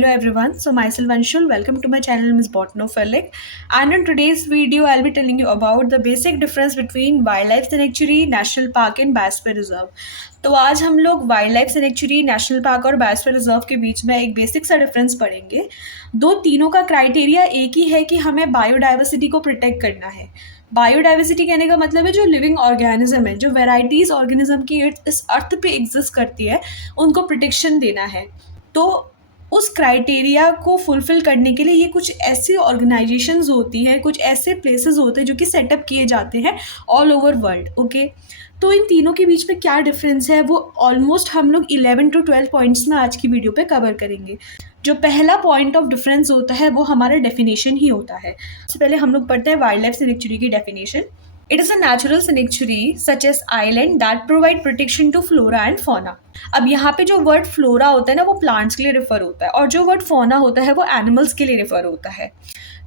Hello everyone, so myself Anshul, welcome to my channel Ms. Botanophilic, and in today's video I'll be telling you about the basic difference between wildlife sanctuary, national park and biosphere reserve. तो आज हम लोग wild life sanctuary, national park और biosphere reserve के बीच में एक basic सा difference पढ़ेंगे। तीनों का क्राइटेरिया एक ही है कि हमें बायोडाइवर्सिटी को प्रोटेक्ट करना है। बायोडाइवर्सिटी कहने का मतलब है जो लिविंग ऑर्गेनिज्म है, जो वेराइटीज़ ऑर्गेनिज्म की इस अर्थ पे एग्जिस्ट करती है, उनको प्रोटेक्शन देना है। तो उस क्राइटेरिया को फुलफ़िल करने के लिए ये कुछ ऐसी ऑर्गेनाइजेशंस होती हैं, कुछ ऐसे प्लेसेस होते हैं जो कि सेटअप किए जाते हैं ऑल ओवर वर्ल्ड। ओके, तो इन तीनों के बीच में क्या डिफरेंस है वो ऑलमोस्ट हम लोग 11 to 12 पॉइंट्स में आज की वीडियो पे कवर करेंगे। जो पहला पॉइंट ऑफ डिफरेंस होता है वो हमारा डेफिनेशन ही होता है। सबसे पहले हम लोग पढ़ते हैं वाइल्ड लाइफ सेंचुरी की definition. It is a natural sanctuary such as island that provide protection to flora and fauna. अब यहाँ पे जो वर्ड फ्लोरा होता है ना वो प्लांट्स के लिए रेफर होता है, और जो वर्ड फौना होता है वो एनिमल्स के लिए रेफर होता है।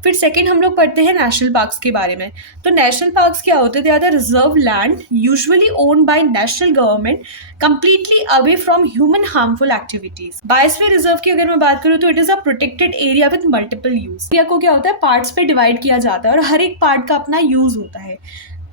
फिर सेकंड हम लोग पढ़ते हैं नेशनल पार्क्स के बारे में। तो नेशनल पार्क्स क्या होते हैं? They are the reserve land usually owned by national government completely away from human harmful activities. Biosphere reserve की अगर मैं बात करूँ तो it is a protected area with multiple use. Area को क्या होता है, पार्ट्स पे डिवाइड किया जाता है और हर एक पार्ट का अपना यूज होता है।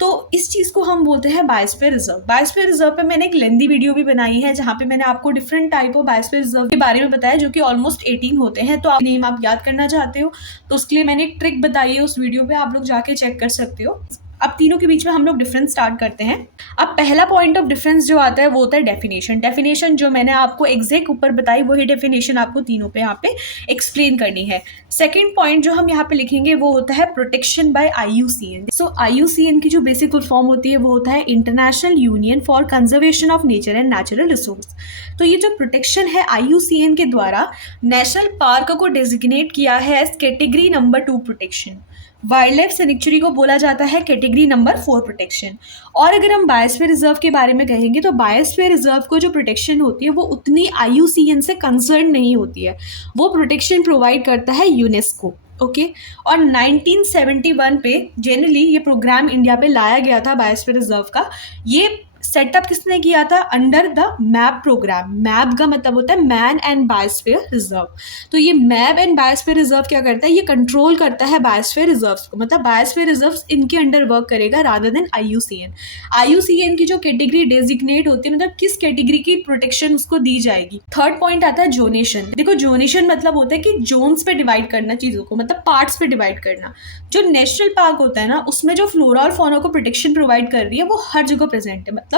तो इस चीज़ को हम बोलते हैं बायोस्फीयर रिजर्व। बायोस्फीयर रिजर्व पे मैंने एक लेंदी वीडियो भी बनाई है जहाँ पे मैंने आपको different type of biosphere reserve के बारे में बताया, जो कि ऑलमोस्ट 18 होते हैं। तो आप नेम आप याद करना चाहते हो तो उसके लिए मैंने एक ट्रिक बताई है उस वीडियो पे, आप लोग जाके चेक कर सकते हो। अब तीनों के बीच में हम लोग डिफरेंस स्टार्ट करते हैं। अब पहला पॉइंट ऑफ डिफरेंस जो आता है वो होता है डेफिनेशन। डेफिनेशन जो मैंने आपको एग्जैक्ट ऊपर बताई वही डेफिनेशन आपको तीनों पे यहाँ पे एक्सप्लेन करनी है। सेकंड पॉइंट जो हम यहाँ पे लिखेंगे वो होता है प्रोटेक्शन बाय IUCN। सो IUCN की जो बेसिक फुल फॉर्म होती है वो होता है international union for conservation of nature and natural resource. तो ये जो प्रोटेक्शन है IUCN के द्वारा नेशनल पार्क को डेजिग्नेट किया है as category number 2 protection. Wildlife sanctuary को बोला जाता है कैटेगरी नंबर 4 प्रोटेक्शन। और अगर हम बायोस्फीयर रिजर्व के बारे में कहेंगे तो बायोस्फीयर रिजर्व को जो प्रोटेक्शन होती है वो उतनी IUCN से कंसर्न नहीं होती है, वो प्रोटेक्शन प्रोवाइड करता है यूनेस्को। ओके, और 1971 पे जनरली ये प्रोग्राम इंडिया पे लाया गया था बायोस्फीयर रिजर्व का। ये सेटअप किसने किया था? Under the MAB programme. MAB का मतलब होता है मैन एंड बायोस्फीयर रिजर्व। तो ये मैप एंड बायोस्फीयर रिजर्व क्या करता है? ये कंट्रोल करता है बायोस्फीयर रिजर्व्स को, मतलब बायोस्फीयर रिजर्व्स इनके अंडर वर्क करेगा रादर देन IUCN। IUCN की जो कैटेगरी डेजिग्नेट होती है, मतलब किस कैटेगरी की प्रोटेक्शन उसको दी जाएगी। थर्ड पॉइंट आता है जोनेशन। देखो, जोनेशन मतलब होता है कि जोन्स पे डिवाइड करना चीज़ों को, मतलब पार्ट्स पे डिवाइड करना। जो नेशनल पार्क होता है ना उसमें जो फ्लोरा और फौना को प्रोटेक्शन प्रोवाइड कर रही है वो हर जगह प्रेजेंट है। मतलब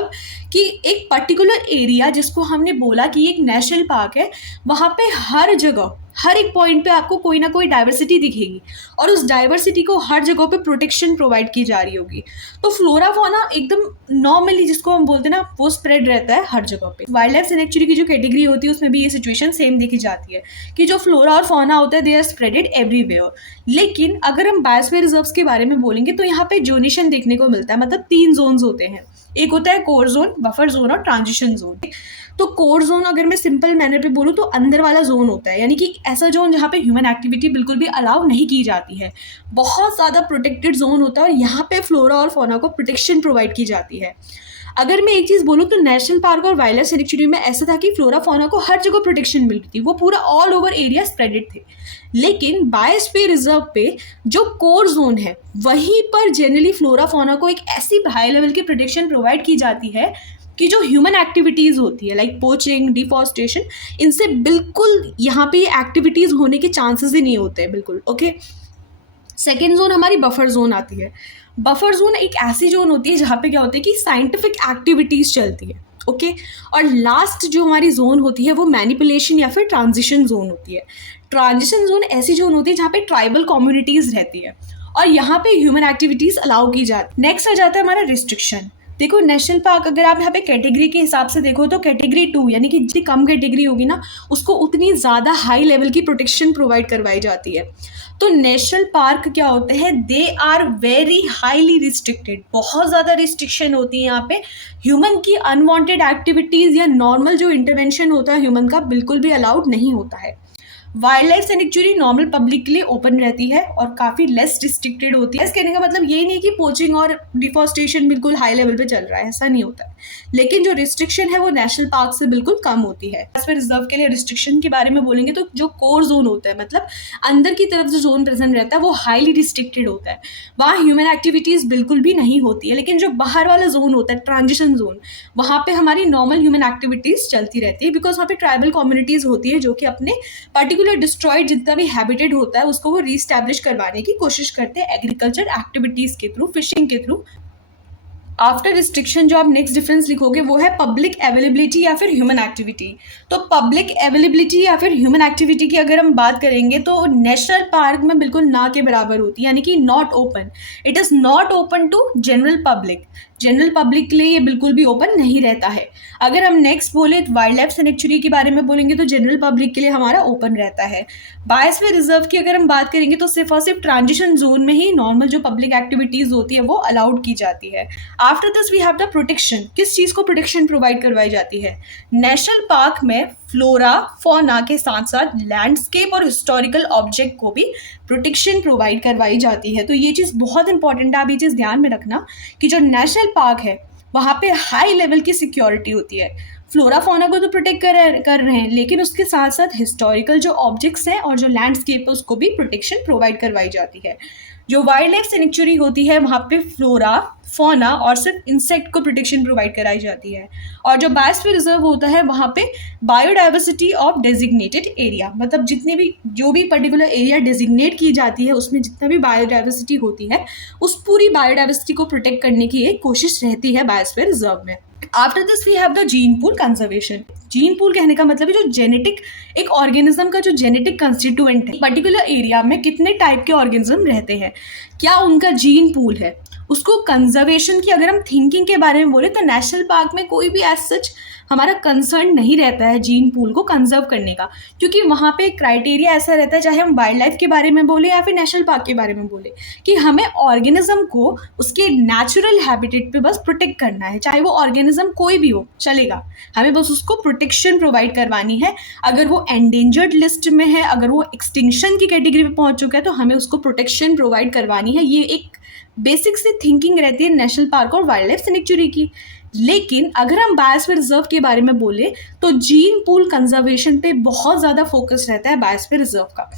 कि एक पर्टिकुलर एरिया जिसको हमने बोला कि एक नेशनल पार्क है, वहाँ पे हर जगह हर एक पॉइंट पे आपको कोई ना कोई डाइवर्सिटी दिखेगी और उस डाइवर्सिटी को हर जगह पे प्रोटेक्शन प्रोवाइड की जा रही होगी। तो फ्लोरा फौना एकदम नॉर्मली जिसको हम बोलते हैं ना वो स्प्रेड रहता है हर जगह पे। वाइल्ड लाइफ सेंचुरी की जो कैटेगरी होती है उसमें भी ये सिचुएशन सेम देखी जाती है कि जो फ्लोरा और फौना होता है दे आर स्प्रेडेड एवरीवेयर। लेकिन अगर हम बायोस्फीयर रिजर्व्स के बारे में बोलेंगे तो यहाँ पे जोनेशन देखने को मिलता है। मतलब 3 जोन्स होते हैं, एक होता है कोर जोन, बफर जोन और ट्रांजिशन जोन। तो कोर जोन अगर मैं सिंपल मैनर पे बोलूँ तो अंदर वाला जोन होता है, यानी कि ऐसा जोन जहाँ पे ह्यूमन एक्टिविटी बिल्कुल भी अलाउ नहीं की जाती है। बहुत ज़्यादा प्रोटेक्टेड जोन होता है और यहाँ पे फ्लोरा और फौना को प्रोटेक्शन प्रोवाइड की जाती है। अगर मैं एक चीज़ बोलूँ तो नेशनल पार्क और वाइल्ड लाइफ सेंचुरी में ऐसा था कि फ्लोरा फौना को हर जगह प्रोटेक्शन मिलती थी, वो पूरा ऑल ओवर एरिया स्प्रेडेड थे। लेकिन बायोस्फीयर रिजर्व पे जो कोर जोन है वहीं पर जनरली फ्लोरा फौना को एक ऐसी हाई लेवल की प्रोटेक्शन प्रोवाइड की जाती है कि जो ह्यूमन एक्टिविटीज़ होती है लाइक पोचिंग, डिफॉरेस्टेशन, इनसे बिल्कुल यहाँ पे एक्टिविटीज़ होने के चांसेस ही नहीं होते हैं बिल्कुल। ओके, सेकेंड जोन हमारी बफर जोन आती है। बफर जोन एक ऐसी जोन होती है जहाँ पे क्या होता है कि साइंटिफिक एक्टिविटीज़ चलती है। ओके, और लास्ट जो हमारी जोन होती है वो मैनिपुलेशन या फिर ट्रांजिशन जोन होती है। ट्रांजिशन जोन ऐसी जोन होती है जहाँ पे ट्राइबल कम्युनिटीज़ रहती है और यहाँ पे ह्यूमन एक्टिविटीज़ अलाउ की जाती है। नेक्स्ट आ जाता है हमारा रिस्ट्रिक्शन। देखो, नेशनल पार्क अगर आप यहाँ पे कैटेगरी के हिसाब से देखो तो कैटेगरी 2 यानी कि जितनी कम कैटेगरी होगी ना उसको उतनी ज़्यादा हाई लेवल की प्रोटेक्शन प्रोवाइड करवाई जाती है। तो नेशनल पार्क क्या होते हैं? They are very highly restricted. बहुत ज़्यादा रिस्ट्रिक्शन होती है यहाँ पे। ह्यूमन की अनवांटेड एक्टिविटीज़ या नॉर्मल जो इंटरवेंशन होता है ह्यूमन का बिल्कुल भी अलाउड नहीं होता है। Wild life sanctuary normal public के लिए ओपन रहती है और काफ़ी लेस रिस्ट्रिक्टेड होती है। इस कहने का मतलब ये नहीं कि पोचिंग और डिफॉरेस्टेशन बिल्कुल हाई लेवल पे चल रहा है, ऐसा नहीं होता है। लेकिन जो रिस्ट्रिक्शन है वो नेशनल पार्क से बिल्कुल कम होती है। बायोस्फीयर रिजर्व के लिए रिस्ट्रिक्शन के बारे में बोलेंगे तो जो कोर जोन होता है, मतलब अंदर की तरफ जो जोन प्रेजेंट रहता है, वो हाईली रिस्ट्रिक्टेड होता है। वहाँ ह्यूमन एक्टिविटीज़ बिल्कुल भी नहीं होती है। लेकिन जो बाहर वाला जोन होता है, ट्रांजिशन जोन, वहाँ पे हमारी नॉर्मल ह्यूमन एक्टिविटीज़ चलती रहती है, बिकॉज वहाँ पे ट्राइबल कम्युनिटीज़ होती है जो कि अपने पर्टिकुलर डिस्ट्रॉयड जितना भी हैबिटेट होता है उसको वो रीस्टैब्लिश करवाने की कोशिश करते हैं एग्रीकल्चर एक्टिविटीज़ के थ्रू, फिशिंग के थ्रू। आफ्टर रिस्ट्रिक्शन जो आप नेक्स्ट डिफरेंस लिखोगे वो है पब्लिक अवेलेबिलिटी या फिर ह्यूमन एक्टिविटी। तो पब्लिक अवेलेबिलिटी या फिर ह्यूमन एक्टिविटी की अगर हम बात करेंगे तो नेशनल पार्क में बिल्कुल ना के बराबर होती है, यानी कि not open. It is not open to general public. General public के लिए ये बिल्कुल भी ओपन नहीं रहता है। अगर हम नेक्स्ट बोले वाइल्ड लाइफ सेंचुरी के बारे में बोलेंगे तो जनरल पब्लिक के लिए हमारा ओपन रहता है। बायोस्फीयर रिजर्व की अगर हम बात करेंगे तो सिर्फ और सिर्फ ट्रांजिशन जोन में ही नॉर्मल जो पब्लिक एक्टिविटीज़ होती है वो अलाउड की जाती है। After this we have the protection. किस चीज़ को प्रोटेक्शन प्रोवाइड करवाई जाती है? नेशनल पार्क में फ्लोरा फौना के साथ साथ लैंडस्केप और हिस्टोरिकल ऑब्जेक्ट को भी प्रोटेक्शन प्रोवाइड करवाई जाती है। तो ये चीज़ बहुत इंपॉर्टेंट है, आप ये चीज़ ध्यान में रखना कि जो नेशनल पार्क है वहाँ पे हाई लेवल की सिक्योरिटी होती है। फ्लोरा फौना को तो प्रोटेक्ट कर रहे हैं, लेकिन उसके साथ साथ हिस्टोरिकल जो ऑब्जेक्ट्स हैं और जो लैंडस्केप है उसको भी प्रोटेक्शन प्रोवाइड करवाई जाती है। जो वाइल्ड लाइफ सेंचुरी होती है वहाँ पे फ्लोरा फौना और सिर्फ इंसेक्ट को प्रोटेक्शन प्रोवाइड कराई जाती है। और जो बायोस्फीयर रिजर्व होता है वहाँ पे बायोडाइवर्सिटी ऑफ डेजिग्नेटेड एरिया, मतलब जितने भी जो भी पर्टिकुलर एरिया डेजिग्नेट की जाती है उसमें जितना भी बायोडाइवर्सिटी होती है उस पूरी बायोडाइवर्सिटी को प्रोटेक्ट करने की एक कोशिश रहती है बायोस्फीयर रिजर्व में। After this we have the gene pool conservation. Gene pool कहने का मतलब है जो जेनेटिक, एक ऑर्गेनिज्म का जो जेनेटिक कंस्टिट्यूएंट है, पर्टिकुलर एरिया में कितने टाइप के ऑर्गेनिज्म रहते हैं, क्या उनका जीन पूल है, उसको कंजर्वेशन की अगर हम थिंकिंग के बारे में बोले तो नेशनल पार्क में कोई भी एज सच हमारा कंसर्न नहीं रहता है जीन पूल को कंजर्व करने का, क्योंकि वहाँ पे क्राइटेरिया ऐसा रहता है, चाहे हम वाइल्ड लाइफ के बारे में बोले या फिर नेशनल पार्क के बारे में बोले, कि हमें ऑर्गेनिज्म को उसके नेचुरल हैबिटेट पे बस प्रोटेक्ट करना है, चाहे वो ऑर्गेनिज्म कोई भी हो चलेगा, हमें बस उसको प्रोटेक्शन प्रोवाइड करवानी है। अगर वो एंडेंजर्ड लिस्ट में है, अगर वो एक्सटिंक्शन की कैटेगरी पे पहुंच चुका है तो हमें उसको प्रोटेक्शन प्रोवाइड करवानी है। ये एक बेसिक सी थिंकिंग रहती है नेशनल पार्क और वाइल्ड लाइफ सेंचुरी की। लेकिन अगर हम बायोस्फीयर रिजर्व के बारे में बोले तो जीन पूल कंजर्वेशन पे बहुत ज़्यादा फोकस रहता है बायोस्फीयर रिजर्व का।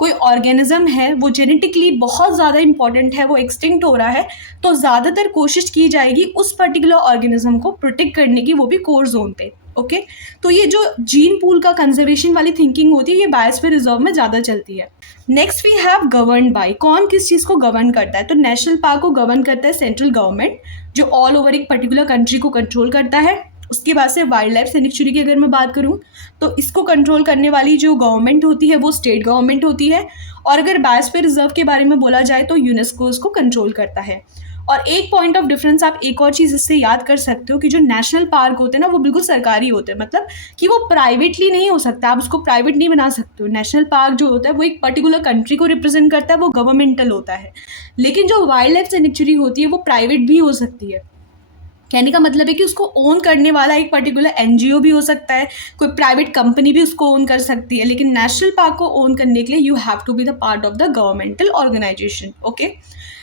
कोई ऑर्गेनिज्म है वो जेनेटिकली बहुत ज़्यादा इंपॉर्टेंट है, वो एक्सटिंक्ट हो रहा है, तो ज़्यादातर कोशिश की जाएगी उस पर्टिकुलर ऑर्गेनिज्म को प्रोटेक्ट करने की, वो भी कोर जोन पे। ओके, तो ये जो जीन पूल का कंजर्वेशन वाली थिंकिंग होती है ये बायोस्फीयर रिजर्व में ज़्यादा चलती है। Next we have govern by. कौन किस चीज़ को गवर्न करता है? तो नेशनल पार्क को गवर्न करता है सेंट्रल गवर्नमेंट, जो ऑल ओवर एक पर्टिकुलर कंट्री को कंट्रोल करता है। उसके बाद से वाइल्ड लाइफ सेंचुरी की अगर मैं बात करूं तो इसको कंट्रोल करने वाली जो गवर्नमेंट होती है वो स्टेट गवर्नमेंट होती है। और अगर बायोस्फीयर रिजर्व के बारे में बोला जाए तो यूनेस्को इसको कंट्रोल करता है। और एक पॉइंट ऑफ डिफरेंस आप एक और चीज़ इससे याद कर सकते हो कि जो नेशनल पार्क होते हैं ना वो बिल्कुल सरकारी होते हैं, मतलब कि वो प्राइवेटली नहीं हो सकता, आप उसको प्राइवेट नहीं बना सकते हो। नेशनल पार्क जो होता है वो एक पर्टिकुलर कंट्री को रिप्रेजेंट करता है, वो गवर्नमेंटल होता है। लेकिन जो वाइल्ड लाइफ सेंचुरी होती है वो प्राइवेट भी हो सकती है। कहने का मतलब है कि उसको ओन करने वाला एक पर्टिकुलर एनजीओ भी हो सकता है, कोई प्राइवेट कंपनी भी उसको ओन कर सकती है, लेकिन नेशनल पार्क को ओन करने के लिए you have to be the part of the governmental organisation. Okay,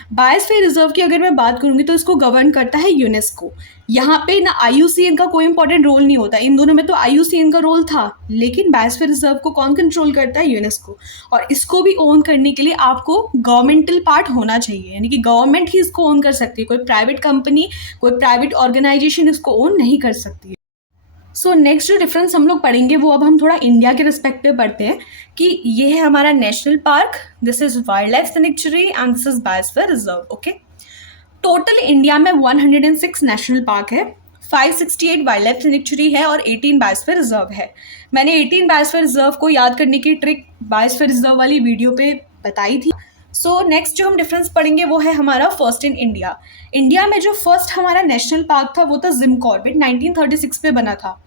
biosphere reserve की अगर मैं बात करूंगी तो इसको गवर्न करता है यूनेस्को। यहाँ पे ना आईयूसीएन का कोई इंपॉर्टेंट रोल नहीं होता, इन दोनों में तो आईयूसीएन का रोल था, लेकिन बायोस्फीयर रिजर्व को कौन कंट्रोल करता है? यूनेस्को। और इसको भी ओन करने के लिए आपको गवर्नमेंटल पार्ट होना चाहिए, यानी कि गवर्नमेंट ही इसको ओन कर सकती है, कोई प्राइवेट कंपनी, कोई प्राइवेट ऑर्गेनाइजेशन इसको ओन नहीं कर सकती है। सो नेक्स्ट जो डिफरेंस हम लोग पढ़ेंगे वो अब हम थोड़ा इंडिया के रिस्पेक्ट पे पढ़ते हैं कि ये है हमारा national park, this is wild life sanctuary and this is biosphere reserve. Okay, total India में 106 नेशनल पार्क है, 568 वाइल्ड लाइफ सेंचुरी है और 18 बायोस्फीयर रिजर्व है। मैंने 18 बायोस्फीयर रिजर्व को याद करने की ट्रिक बायोस्फीयर रिजर्व वाली वीडियो पे बताई थी। सो नेक्स्ट जो हम डिफरेंस पढ़ेंगे वो है हमारा फर्स्ट इन इंडिया। इंडिया में जो फर्स्ट हमारा नेशनल पार्क था वो था जिम कॉर्बेट, 1936 पे बना था।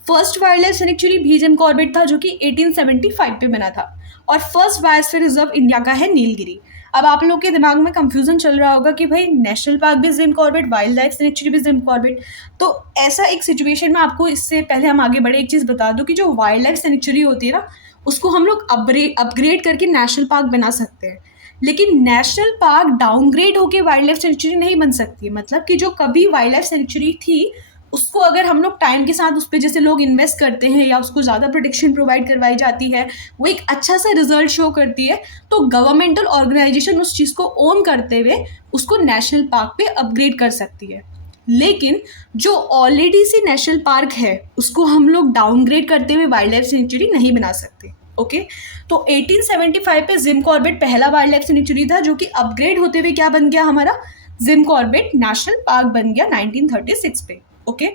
फर्स्ट वाइल्ड लाइफ सेंचुरी भी जिम कॉर्बेट था जो कि 1875 पे बना था। और फर्स्ट बायोस्फीयर रिजर्व इंडिया का है नीलगिरी। अब आप लोग के दिमाग में कंफ्यूजन चल रहा होगा कि भाई नेशनल पार्क भी Jim Corbett, wild life sanctuary भी जिम कॉर्बेट। तो ऐसा एक सिचुएशन में आपको, इससे पहले हम आगे बढ़े, एक चीज़ बता दूं कि जो वाइल्ड लाइफ सेंचुरी होती है ना, उसको हम लोग अपग्रेड करके नेशनल पार्क बना सकते हैं। लेकिन नेशनल पार्क डाउनग्रेड होकर वाइल्ड लाइफ सेंचुरी नहीं बन सकती। मतलब कि जो कभी वाइल्ड लाइफ सेंचुरी थी, उसको अगर हम लोग टाइम के साथ उस पर जैसे लोग इन्वेस्ट करते हैं या उसको ज़्यादा प्रोटेक्शन प्रोवाइड करवाई जाती है, वो एक अच्छा सा रिजल्ट शो करती है, तो गवर्नमेंटल ऑर्गेनाइजेशन उस चीज़ को ओन करते हुए उसको नेशनल पार्क पे अपग्रेड कर सकती है। लेकिन जो ऑलरेडी सी नेशनल पार्क है, उसको हम लोग डाउनग्रेड करते हुए वाइल्ड लाइफ सेंचुरी नहीं बना सकते। ओके, तो 1875 पे जिम कॉर्बेट पहला वाइल्ड लाइफ सेंचुरी था, जो कि अपग्रेड होते हुए क्या बन गया, हमारा जिम कॉर्बेट नेशनल पार्क बन गया 1936 पे। ओके,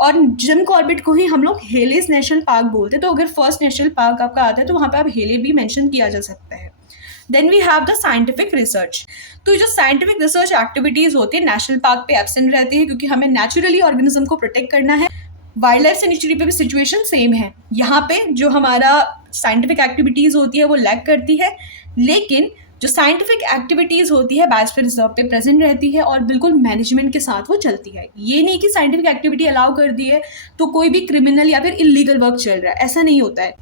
और जिम कॉर्बेट को ही हम लोग हेलेस नेशनल पार्क बोलते हैं। तो अगर फर्स्ट नेशनल पार्क आपका आता है तो वहाँ पे आप हेले भी मेंशन किया जा सकता है। Then we have the scientific research. तो जो साइंटिफिक रिसर्च एक्टिविटीज होती है नेशनल पार्क पे एब्सेंट रहती है, क्योंकि हमें नेचुरली ऑर्गेनिज्म को प्रोटेक्ट करना है। वाइल्ड लाइफ सेंचुरी पे भी सिचुएशन सेम है। यहाँ पे जो हमारा साइंटिफिक एक्टिविटीज होती है वो लैक करती है, लेकिन जो साइंटिफिक एक्टिविटीज़ होती है बायोस्फीयर रिजर्व पे प्रेजेंट रहती है और बिल्कुल मैनेजमेंट के साथ वो चलती है। ये नहीं कि साइंटिफिक एक्टिविटी अलाउ कर दी है तो कोई भी क्रिमिनल या फिर इलीगल वर्क चल रहा है, ऐसा नहीं होता है।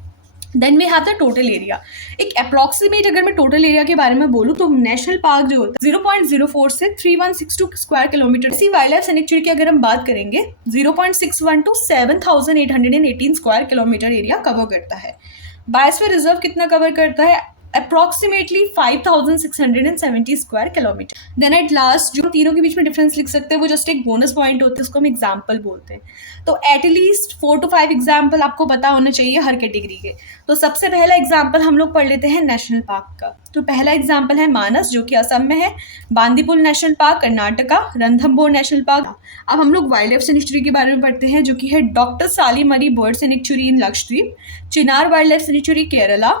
Then we have the total area. एक अप्रॉक्सीमेट अगर मैं टोटल एरिया के बारे में बोलूँ तो नेशनल पार्क जो होता है 0.04 से 3162 स्क्वायर किलोमीटर। इसी वाइल्ड लाइफ सेंचुरी की अगर हम बात करेंगे 0.61 to 7818 square kilometre area cover करता है। बायोस्फीयर रिजर्व कितना कवर करता है, approximately 5670 square kilometre. Then at last जो तीनों के बीच में डिफरेंस लिख सकते हैं वो जस्ट एक बोनस पॉइंट होता है, उसको हम एग्जाम्पल बोलते हैं। तो एटलीस्ट 4 to 5 एग्जाम्पल आपको पता होना चाहिए हर कैटेगरी के। तो सबसे पहला एग्जाम्पल हम लोग पढ़ लेते हैं नेशनल पार्क का। तो पहला एग्जाम्पल है मानस, जो कि असम में है, Bandipur national park Karnataka, Ranthambore national park. अब हम लोग वाइल्ड लाइफ सेंचुरी के बारे में पढ़ते हैं, जो कि है doctor सालीमरी bird sanctuary in Lakshadweep, Chinar wild life sanctuary Kerala,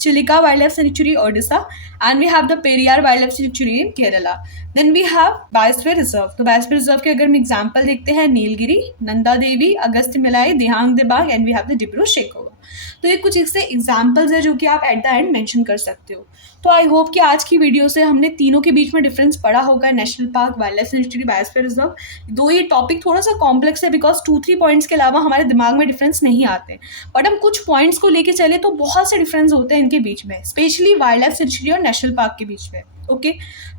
Chilika Wildlife Sanctuary, Odisha, and we have the Periyar Wildlife Sanctuary in Kerala. Then we have Biosphere Reserve. तो Biosphere Reserve के अगर हम एग्जाम्पल देखते हैं Nilgiri, Nanda Devi, Agasthya Malai, Dehang Dibang, and we have the Dibru Saikhowa. तो ये कुछ इससे एग्जाम्पल्स है जो कि आप एट द एंड मेंशन कर सकते हो। तो आई होप कि आज की वीडियो से हमने तीनों के बीच में डिफरेंस पढ़ा होगा, national park, wild life sanctuary, biosphere reserve. दो ये टॉपिक थोड़ा सा कॉम्प्लेक्स है बिकॉज 2-3 पॉइंट्स के अलावा हमारे दिमाग में डिफरेंस नहीं आते, बट हम कुछ पॉइंट्स को लेके चले तो बहुत से डिफरेंस होते हैं इनके बीच में, स्पेशली वाइल्ड लाइफ सेंचुरी और नेशनल पार्क के बीच में। ओके,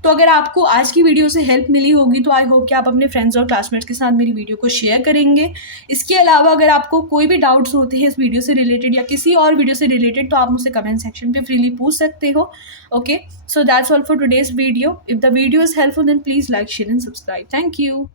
तो अगर आपको आज की वीडियो से हेल्प मिली होगी तो आई होप कि आप अपने फ्रेंड्स और क्लासमेट्स के साथ मेरी वीडियो को शेयर करेंगे। इसके अलावा अगर आपको कोई भी डाउट्स होते हैं इस वीडियो से रिलेटेड या किसी और वीडियो से रिलेटेड तो आप मुझसे कमेंट सेक्शन पे फ्रीली पूछ सकते हो। Okay, so that's all for today's video. If the video is helpful then please like, share and subscribe. Thank you.